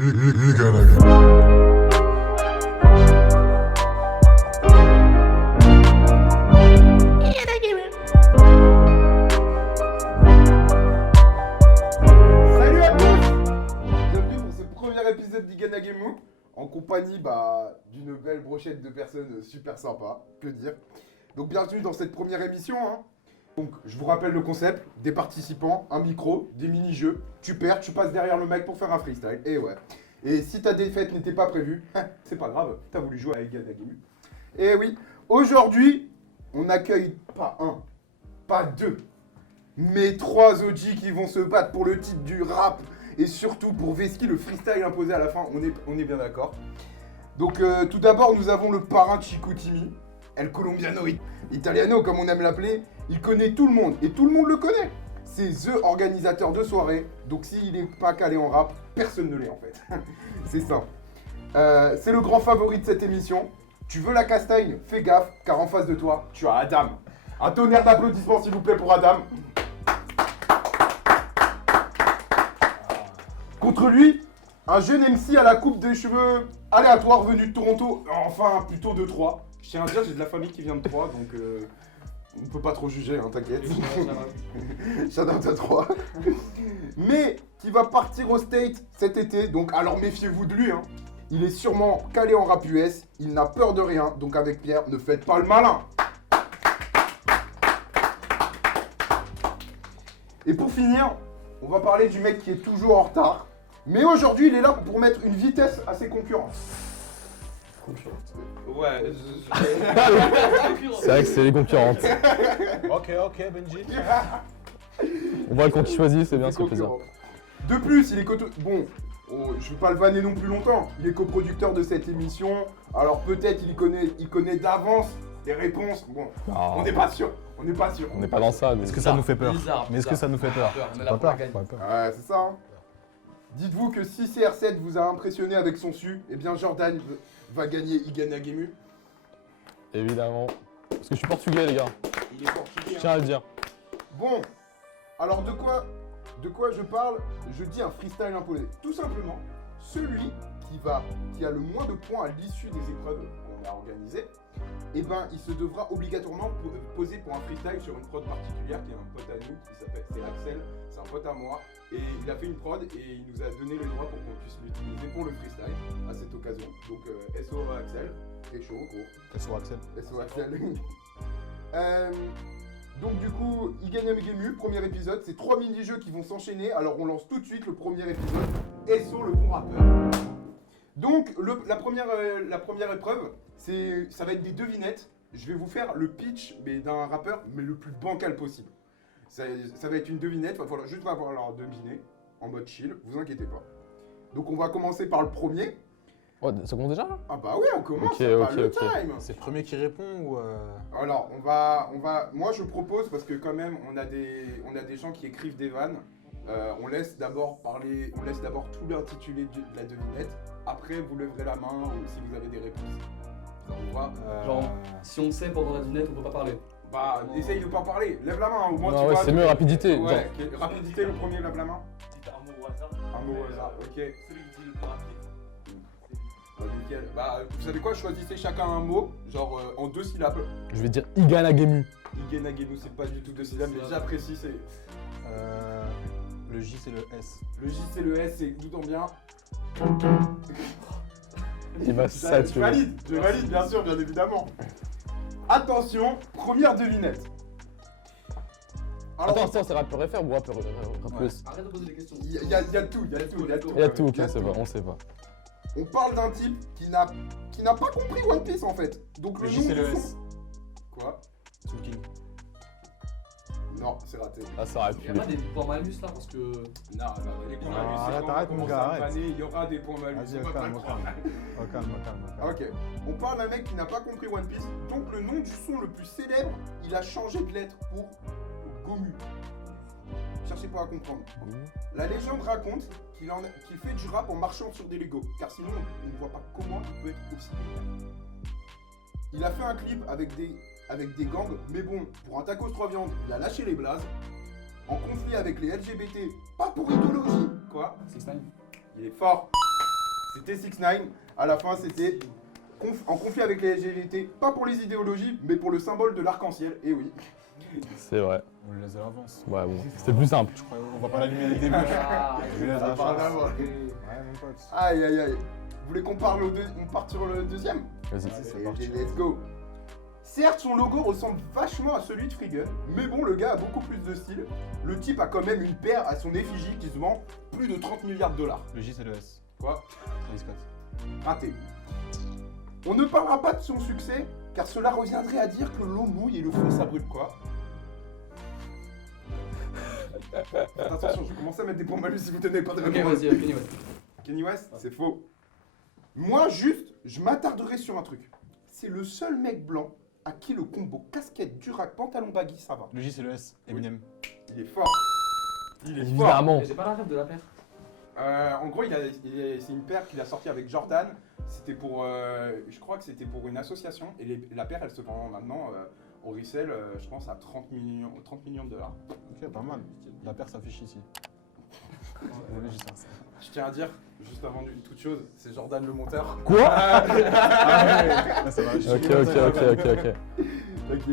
Salut à tous! Bienvenue pour ce premier épisode d'Igana Gemu en compagnie d'une belle brochette de personnes super sympas, que dire. Donc bienvenue dans cette première émission. Donc je vous rappelle le concept, des participants, un micro, des mini-jeux, tu perds, tu passes derrière le mec pour faire un freestyle, et ouais. Et si ta défaite n'était pas prévue, c'est pas grave, t'as voulu jouer à Igana Gemu. Et oui, aujourd'hui, on accueille pas un, pas deux, mais 3 OG qui vont se battre pour le titre du rap et surtout pour Veski, le freestyle imposé à la fin, on est bien d'accord. Donc tout d'abord, nous avons le parrain Chicoutimi, El Colombiano Italiano comme on aime l'appeler. Il connaît tout le monde et tout le monde le connaît. C'est THE organisateur de soirée, donc s'il n'est pas calé en rap, personne ne l'est en fait. C'est simple. C'est le grand favori de cette émission. Tu veux la castagne? Fais gaffe, car en face de toi, tu as Adam. Un tonnerre d'applaudissements s'il vous plaît pour Adam. Contre lui, un jeune MC à la coupe de cheveux aléatoire venu de Toronto, enfin plutôt de Troyes. Je tiens à dire, j'ai de la famille qui vient de Troyes, donc on peut pas trop juger, hein, t'inquiète. Shout-out à Troyes. Mais qui va partir au State cet été, donc alors méfiez-vous de lui. Il est sûrement calé en rap US, il n'a peur de rien, donc avec Pierre, ne faites pas le malin. Et pour finir, on va parler du mec qui est toujours en retard. Mais aujourd'hui, il est là pour mettre une vitesse à ses concurrents. Ouais, C'est vrai que c'est les concurrentes. ok, Benji. On voit le con qui choisit, c'est bien, Ses ça fait plaisir. concurrents. De plus, il est bon, je vais pas le vanner non plus longtemps. Il est coproducteur de cette émission. Alors peut-être il connaît d'avance les réponses. Bon, Ah. on n'est pas sûr. On n'est pas sûr. On n'est pas dans ça. Est-ce que ça nous fait peur? Bizarre, Mais est-ce que ça nous fait peur? On est là pour la gagne. Pas peur. Ouais, c'est ça. Dites-vous que si CR7 vous a impressionné avec son su, eh bien Jordan va gagner Igana Gemu. Évidemment. Parce que je suis portugais, les gars. Il est portugais. Je tiens à le dire. Bon, alors de quoi je parle? Je dis un freestyle imposé. Tout simplement, celui qui a le moins de points à l'issue des épreuves qu'on a organisées, eh ben, il se devra obligatoirement poser pour un freestyle sur une prod particulière qui est un pote à nous, c'est Axel, c'est un pote à moi, et il a fait une prod et il nous a donné le droit pour qu'on puisse l'utiliser pour le freestyle à cette occasion. Donc SO Axel, t'es chaud gros. SO Axel. SO Axel. Donc du coup, Igana Gemu, premier épisode, c'est 3 mini-jeux qui vont s'enchaîner. Alors on lance tout de suite le premier épisode, SO le bon rappeur. Donc la première épreuve, ça va être des devinettes. Je vais vous faire le pitch d'un rappeur, mais le plus bancal possible. Ça va être une devinette, il va falloir juste avoir deviner, en mode chill, vous inquiétez pas. Donc on va commencer par le premier. Oh, ça commence déjà là? Ah bah oui, on commence, Ok, c'est pas ok, le ok. time. C'est le premier qui répond ou Alors, moi je propose, parce que quand même, on a des gens qui écrivent des vannes, on laisse d'abord tout l'intitulé de la devinette, après vous lèverez la main ou si vous avez des réponses. Ça vous va? Genre, si on sait pendant la dînette, on peut pas parler. Bah, essaye de pas parler, lève la main, au moins Non, tu ouais, vois. c'est mieux, rapidité. Ouais, rapidité, le premier lève la main. Dites un mot au hasard. Un mot au hasard, ok. Celui qui dit le plus rapide. Nickel. Bah, vous savez quoi, choisissez chacun un mot, genre en 2 syllabes. Je vais dire Igana Gemu. Igana Gemu, c'est pas du tout 2 syllabes, mais j'apprécie, c'est... le J c'est le S. Le J c'est le S, c'est tout en bien. Il va Je saturer. valide, bien sûr, bien évidemment. Attention, première devinette. Alors, Attends, c'est rappeur FR ou rappeur rappeuse? Arrête de poser des questions. il y a tout, il y a tout. Il y a tout, ok, c'est vrai, on sait pas. On parle d'un type qui n'a pas compris One Piece en fait. Donc Le le J nom c'est le du S. son- Quoi? Soul King. Non, c'est raté. Ah, ça aurait pu. Y'a pas des points malus là parce que. Non, les points malus, Ah, c'est là, quand t'arrêtes, on mon commence gars, à arrête. vanner, il y aura des points malus. Vas-y, on va pas le calme, croire. calme. Ok, on parle d'un mec qui n'a pas compris One Piece, donc le nom du son le plus célèbre, il a changé de lettre pour Gomu. Cherchez pas à comprendre. La légende raconte qu'il fait du rap en marchant sur des Legos, car sinon on ne voit pas comment il peut être aussi populaire. Il a fait un clip avec des gangs, mais bon, pour un tacos 3 viandes, il a lâché les blazes. En conflit avec les LGBT, pas pour idéologie, quoi. C'est Stein. Il est fort. C'était 6ix9ine. À la fin, c'était en conflit avec les LGBT, pas pour les idéologies, mais pour le symbole de l'arc-en-ciel. Et oui. C'est vrai. On le laisse à l'avance. Ouais, bon, c'était plus simple. Je crois qu'on va pas l'allumer dès le début. Je lui laisse Ça la part chance. d'abord. Ouais, mon pote. Aïe aïe aïe. Vous voulez qu'on parle on parte sur le deuxième? Vas-y. C'est parti. Let's go. Certes, son logo ressemble vachement à celui de Freegun, mais bon, le gars a beaucoup plus de style. Le type a quand même une paire à son effigie qui se vend plus de 30 milliards de dollars. Le J, c'est le S. Quoi? Travis Scott. Raté. On ne parlera pas de son succès, car cela reviendrait à dire que l'eau mouille et le feu ça brûle quoi. Faites attention, je vais commencer à mettre des points malus si vous tenez pas de Ok, réponse. vas-y, Kenny West. Kenny West, c'est faux. Moi, juste, je m'attarderai sur un truc. C'est le seul mec blanc à qui le combo casquette, durac, pantalon baggy, ça va. Le J, c'est le S. Eminem. Il est fort. Il est fort. Évidemment. J'ai pas la rêve de la paire. En gros, c'est une paire qu'il a sortie avec Jordan. C'était pour, je crois que c'était pour une association. Et la paire, elle se vend maintenant au resell, je pense, à 30 millions de dollars. Ok, pas mal. La paire s'affiche ici. Le J, c'est un S. Je tiens à dire, juste avant toute chose, c'est Jordan le monteur. Quoi? Ah ouais, ça va. Ok. Ok.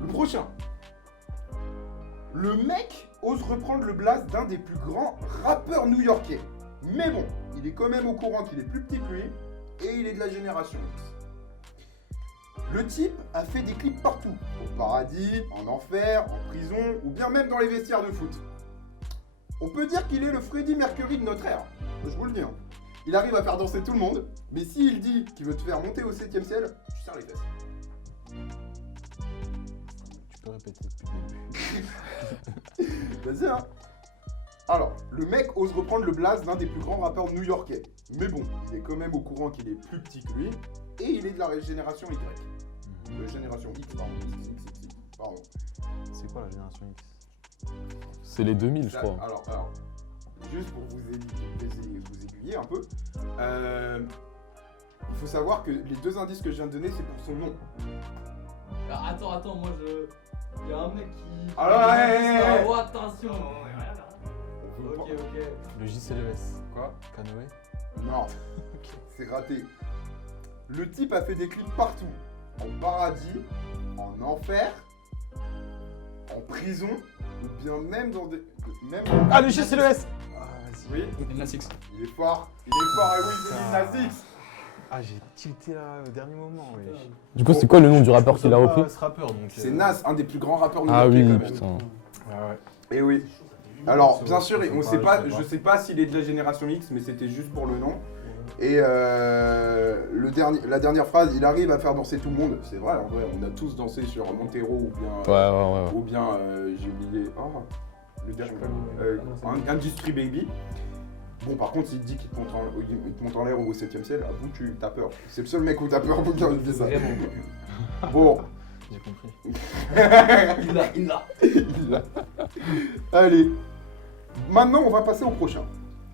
Le prochain. Le mec ose reprendre le blaze d'un des plus grands rappeurs new-yorkais. Mais bon, il est quand même au courant qu'il est plus petit que lui et il est de la génération X. Le type a fait des clips partout, au paradis, en enfer, en prison ou bien même dans les vestiaires de foot. On peut dire qu'il est le Freddie Mercury de notre ère, je vous le dis. Hein. Il arrive à faire danser tout le monde, mais s'il dit qu'il veut te faire monter au 7ème ciel, tu serres les fesses. Tu peux répéter depuis le début. Vas-y, hein. Alors, le mec ose reprendre le blaze d'un des plus grands rappeurs new-yorkais. Mais bon, il est quand même au courant qu'il est plus petit que lui, et il est de la génération Y. Génération X, pardon. X, pardon. C'est quoi la génération X? C'est les 2000, je Là, crois. alors, juste pour vous aiguiller un peu, il faut savoir que les deux indices que je viens de donner, c'est pour son nom. Ah, attends, moi je. Il y a un mec qui. Alors, ouais. Oh, attention. On veut Ok. Le J, c'est le S. Quoi? Canoë. Non, c'est raté. Le type a fait des clips partout. En paradis, en enfer, en prison, ou bien même dans des... Ah, le J, c'est le S. Ah, vas-y. Oui, Lil Nas X. il est fort, et oui, c'est Lil Nas X. Ah, j'ai tilté là au dernier moment. Oui. Du coup, c'est quoi le nom du rappeur qui l'a repris? Ce rappeur, donc. C'est Nas, un des plus grands rappeurs Ah new-yorkais oui, quand même. putain. Ah ouais. Et oui. Alors, bien sûr, je on sais sait pas, pas, je sais je sais pas s'il est de la génération X, mais c'était juste pour le nom. Et la dernière phrase, il arrive à faire danser tout le monde. C'est vrai, en vrai, on a tous dansé sur Montero ou bien, Ouais. ou bien j'ai oublié, le dernier, Industry Baby. Bon, par contre, il te dit qu'il te monte en l'air au 7ème ciel, à vous, t'as peur. C'est le seul mec où t'as peur pour qu'il dise ça. Vraiment. Bon, J'ai compris. Il l'a. il l'a. Allez, maintenant, on va passer au prochain.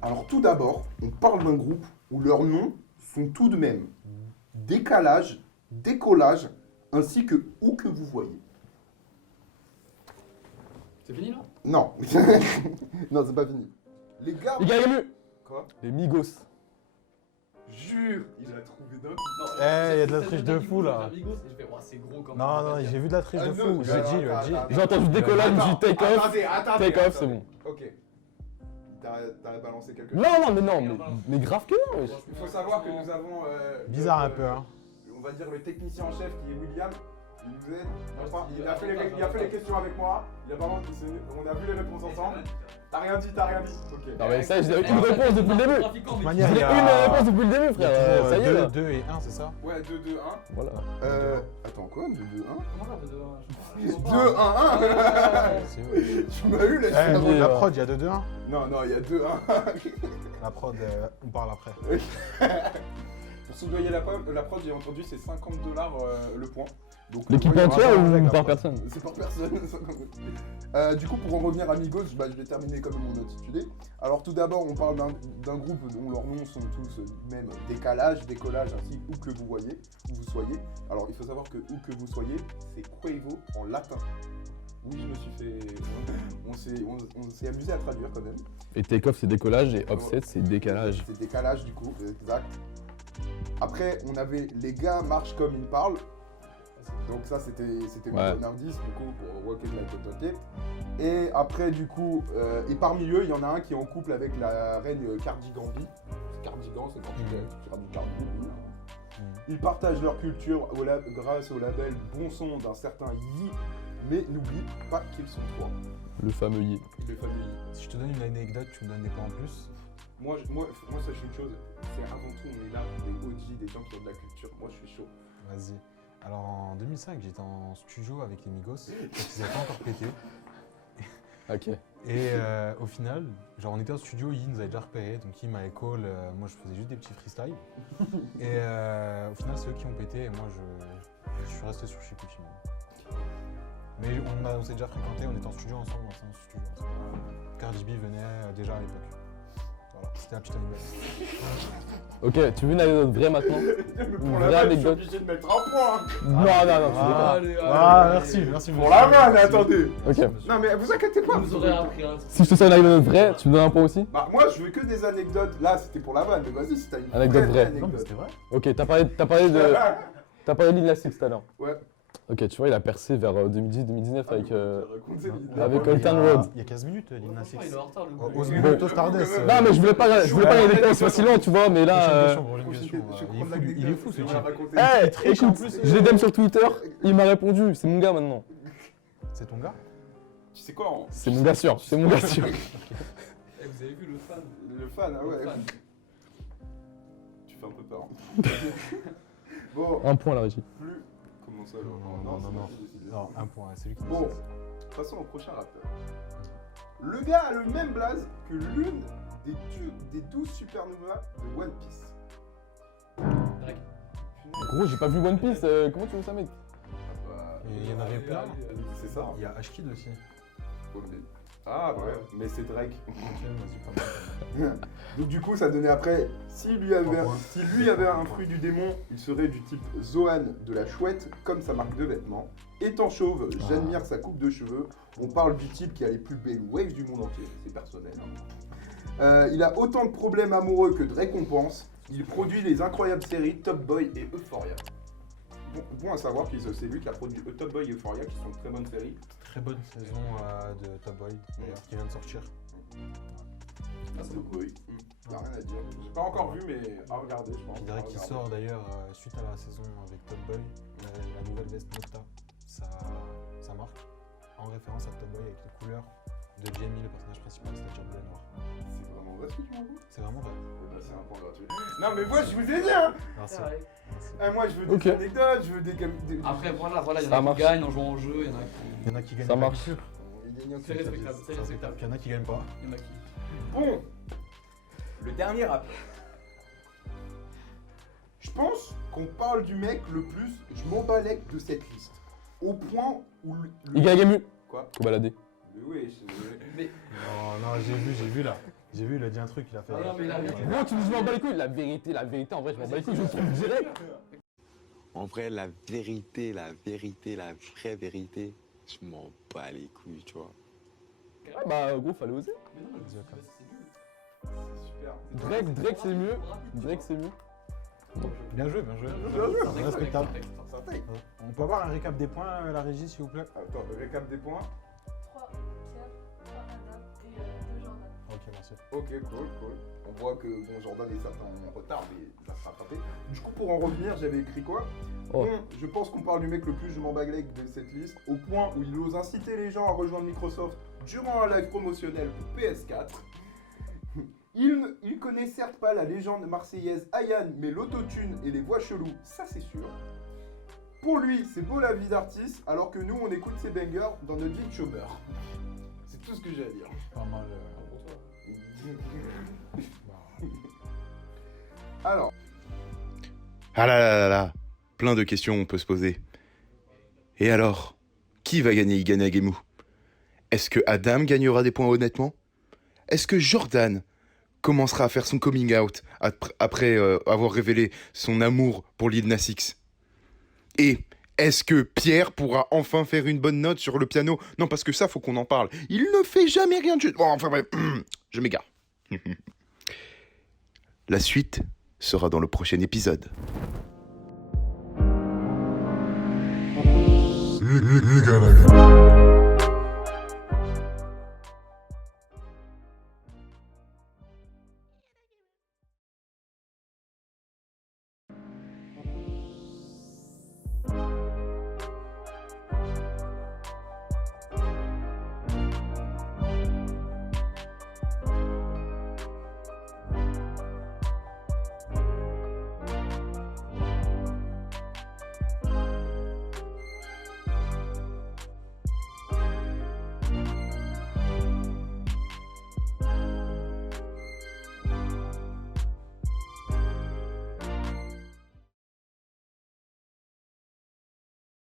Alors, tout d'abord, on parle d'un groupe où leurs noms sont tout de même décalage, décollage, ainsi que où que vous voyez. C'est fini là? Non, non, c'est pas fini. Les gars, Les gars, il y a mieux. quoi? Les Migos. Jure, il a trouvé d'un coup. Non, Eh, y a de la c'est triche le de mec qui fou, bouge là. vers Migos, et je fais, c'est gros comme Non, non, j'ai vu de la triche de fou. Je l'ai dit, J'ai entendu décollage, j'ai dit take off. Attendez, Take off, c'est bon. Ok. T'as balancé quelque chose? Non, mais grave que non, wesh. Il faut savoir que nous avons... Bizarre un peu, hein. On va dire le technicien en chef qui est William. Il nous aide. Ouais, Enfin, c'est- il a fait les questions avec moi. Il a vraiment... On a vu les réponses ensemble. T'as rien dit. Ok. Non, mais ça, j'ai une réponse depuis le début. toute J'ai manière, il y a- une réponse depuis le début, frère. Ça y est, là. 2 et 1, c'est ça? Ouais, 2, 2, 1. Voilà. Attends, quoi? 2, 2, 1? Comment ça fait 2-1? 2, 1, 1. C'est vrai. Tu m'as eu, là. Eh, oui, la ouais. prod, il y a 2 1. Non, il y a 2, 1. La prod, on parle après. Pour soudoyer la prod, j'ai entendu, c'est $50 le point. Donc, L'équipe le point, entière il y aura ou la par prod. personne? c'est par personne. Du coup, pour en revenir à Migos, je vais terminer comme mon intitulé. Alors, tout d'abord, on parle d'un groupe dont leurs noms sont tous même décalage, décollage, ainsi où que vous voyez, où vous soyez. Alors, il faut savoir que où que vous soyez, c'est Quavo en latin. Oui, je me suis fait. On s'est amusé à traduire quand même. Et take-off, c'est décollage et offset, c'est décalage. C'est décalage du coup, exact. Après, on avait les gars marchent comme ils parlent. Donc ça, c'était Ouais. mon indice du coup pour Walking Like a Talkie. Et après, du coup, et parmi eux, il y en a un qui est en couple avec la reine Cardigan-B. Cardigan, c'est quand tu traduis Cardi-B. Ils partagent leur culture grâce au label Bon Son d'un certain Yi, mais n'oublie pas qu'ils sont trois. Le fameux Yi. Les familles. Si je te donne une anecdote, tu me donnes des points en plus. Moi, sache une chose, c'est avant tout, on est là pour des OG, des gens qui ont de la culture. Moi, je suis chaud. Vas-y. Alors en 2005, j'étais en studio avec les Migos, quand ils n'avaient pas encore pété. Ok. Et au final, genre on était au studio, Yi nous avait déjà repéré, donc Yi m'avait call, moi je faisais juste des petits freestyles. Et au final, c'est eux qui ont pété et moi je suis resté sur Chico finalement. Mais on s'est déjà fréquenté, on était en studio ensemble, Cardi B venait déjà à l'époque. Voilà, c'était la petite anecdote. Ok, tu veux une anecdote vraie maintenant? Pour vraie la vanne, je suis anecdote. obligé de mettre un point. Non, tu déconnes. Allez, Ah, allez. merci. Pour la vanne, attendez. Ok. Non, mais vous inquiétez pas. Vous aurez appris un truc. Si je te sors une anecdote vraie, tu me donnes un point aussi? Bah, moi, je veux que des anecdotes. Là, c'était pour la vanne, mais vas-y, si t'as une Anecdote vraie. Non, mais anecdote. c'était vrai. Ok, t'as parlé de Lil Nas X tout à l'heure. Ouais. Ok, tu vois, il a percé vers 2010-2019 avec... Racontez l'idée. avec Il y a- Old Town Road. Il y a 15 minutes, Lil Nas Franchement, il est X. en retard, le Oh, gars. Ose Oui, Moto oui, Stardust. oui, oui. Non, mais je voulais pas gagner des points facilement, tu vois, mais là... Prochaine question, prochaine Je question. suis Il est content fou, il est fou ce d'anecdotes, type. raconter. Eh, triche en écoute, plus. je l'ai DM sur Twitter, il m'a répondu, c'est mon gars maintenant. C'est ton gars? Tu sais quoi hein C'est mon gars sûr, c'est mon gars sûr. Eh, vous avez vu le fan? Le fan, ah ouais. Le fan. Tu fais un peu peur. Bon, Un point à la régie. plus. Comment ça Non, alors non, c'est non, moi non. qui ai décidé. Non, un point, c'est lui qui Bon, décide. passons au prochain rappeur. Le gars a le même blaze que l'une des 12 supernovas de One Piece. Drake. Gros, j'ai pas vu One Piece, comment tu veux ça, mec? Ah bah, Et il y en avait plein. c'est ça. Il y a Ashkid aussi. Ah bah ouais, mais c'est Drake. Ok, vas-y, pas mal. Donc du coup, ça donnait après, si lui avait un fruit du démon, il serait du type Zohan de la chouette, comme sa marque de vêtements. Étant chauve, j'admire sa coupe de cheveux. On parle du type qui a les plus belles waves du monde entier, c'est personnel. Hein. Il a autant de problèmes amoureux que de récompenses. Il produit les incroyables séries Top Boy et Euphoria. Bon à savoir que c'est lui qui a produit Top Boy et Euphoria, qui sont de très bonnes séries. Très bonne saison de Top Boy, d'ailleurs, qui vient de sortir. Ah, c'est Top Boy. Y'a rien à dire. J'ai pas encore vu, mais à regarder, je pense. Je dirais À qu'il regarder. sort d'ailleurs suite à la saison avec Top Boy, la nouvelle veste Nocta, sa marque, en référence à Top Boy avec les couleurs de Jamie, le personnage principal, c'est-à-dire bleu et noir. C'est vraiment vrai ce que tu m'envoies? C'est vraiment vrai. Eh ben, c'est un point gratuit. Non, mais moi, je vous ai dit, hein. Merci. Ouais. Moi, je veux des Ok. anecdotes, je veux des... Après, voilà, il y en Ça a qui marche. gagnent en jouant au jeu, il y en a qui. Il y en a qui gagnent Ça la marche. culture. C'est respectable, c'est respectable. Puis il y en a qui gagnent pas. Il y en a qui. Bon, le dernier rappeur. Je pense qu'on parle du mec le plus je m'emballais de cette liste. Au point où Il gagne Gamu. Quoi? Kobalade. Mais oui, Mais. Non, non, j'ai vu là. J'ai vu, il a dit un truc, il a fait. Ah non, mais la vérité. Gros, tu me dis je m'en bats les couilles. La vérité, en vrai, je m'en bats les couilles, je le trouve direct. En vrai, la vérité, la vraie vérité, je m'en bats les couilles, tu vois. Ah bah, gros, fallait oser. Mais non, mais c'est nul. c'est super. Drake, c'est mieux. Drake, c'est mieux. Bien joué, bien joué. Bien joué. Respectable. Ça taille. On peut avoir un récap des points, la régie, s'il vous plaît? Attends, récap des points. 3 Pierre, 3 Adam et 2 Jordan. Ok, merci. Ok, cool. On voit que bon, Jordan est certes en retard, mais il va se rattraper. Du coup, pour en revenir, j'avais écrit quoi? Oh. Bon, je pense qu'on parle du mec le plus je m'en bague de cette liste, au point où il ose inciter les gens à rejoindre Microsoft durant un live promotionnel pour PS4. Il connaît certes pas la légende marseillaise Ayane, mais l'autotune et les voix cheloues, ça c'est sûr. Pour lui, c'est beau la vie d'artiste, alors que nous, on écoute ses bangers dans notre vie de chômeur. C'est tout ce que j'ai à dire. Pas mal. Alors, Ah là là là là, plein de questions on peut se poser. Et alors, qui va gagner Iganagemu? Est-ce que Adam gagnera des points honnêtement? Est-ce que Jordan commencera à faire son coming out après avoir révélé son amour pour Lil Nas X? Et Est-ce que Pierre pourra enfin faire une bonne note sur le piano? Non, parce que ça, faut qu'on en parle. Il ne fait jamais rien de juste. Bon, enfin bref, je m'égare. La suite sera dans le prochain épisode. You gotta